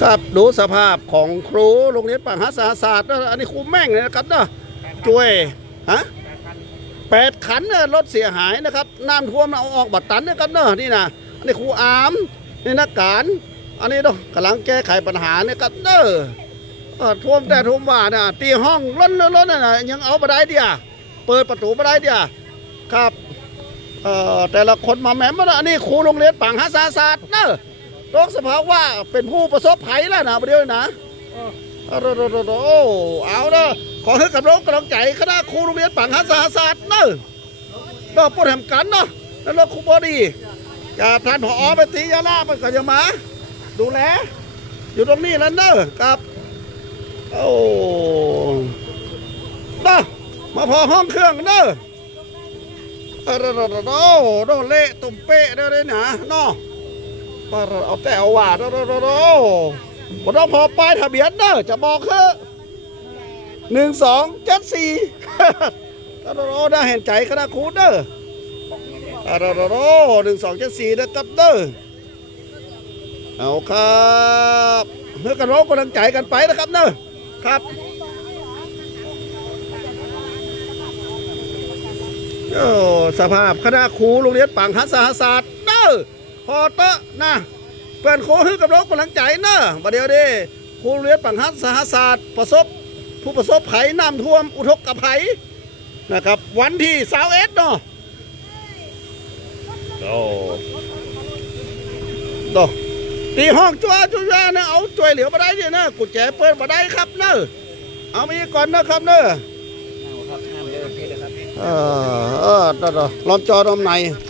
ครับดูสภาพของครูโรงเรียนปังหาสาศาสตร์นะอันนี้ครูแม่งเลยนะครับนาะช่วยฮะแปดขันเนี่ยรถเสียหายนะครับน้ำท่วมเอาออกบัตรตันนะครับเนอะนี่นะอันนี้ครูอามนี่นักการ อันนี้เนาะกำลังแก้ไขปัญหาเนี่ยครับเนอะท่วมแต่ท่วมว่านะตีห้องล้นล้นล้นน่ะยังเอาไปได้เดียเปิดประตูไปได้เดียครับเอ่อแต่ละคนมาแหม่มนะอันนี้ครูโรงเรียนปังหาสาศาสตร์เนอะ โรคสภาวะเป็นผู้ประสบภัยแล้วนะประเดี๋ยวนะเอาโรโรโรโรโอ้เอาเนอะขอให้กับน้องกำลังใจคณะครูโรงเรียนปังหัสาศาสตร์เนอะเนอะพูดแถมกันเนาะแล้วเราครูบอดีกับท่านผอไปตียาลาไปก็จะมา ดูแล อยู่ตรงนี้แล้วเนอะกับโอ้เนอะมาพอห้องเครื่องเนอะเอาโรโรโรโรโดนเละตุ่มเป๊ะเด้อเลยนะเนาะ ปาเราเอาแต่เอาว่าโดโดโดโดบ่ต้องพอป้ายทะเบียนเด้อจะบอกคือหนึ่งสองเจ็ดสี่โดโดโดน่าเห็นใจคณะครูเด้ออ่าโดโดโดหนึ่งสองเจ็ดสี่เด้อกับเด้อเอาครับเพื่อกันร้องกำลังใจกันไปนะครับเด้อครับโอ้สภาพคณะครูโรงเรียนปังหัสสหศาสตร์เด้อ พอเตอะนะเพื่อนโคฮือกับเรากำลังใจนะประเดี๋ยวดิครูเรียนปังฮัสสหศาสตร์ประสบ ผู้ประสบภัยน้ำท่วมอุทกภัยนะครับ วันที่สาวเอ็ดเนาะโอ้โตตีห้องจ้าจ้านะเอาช่วยเหลือมาได้เนี่ยนะกุญแจเปิดมาได้ครับเนอะเอามีก่อนนะครับเนอะเออเออเดี๋ยวๆล้อมจอล้อมใน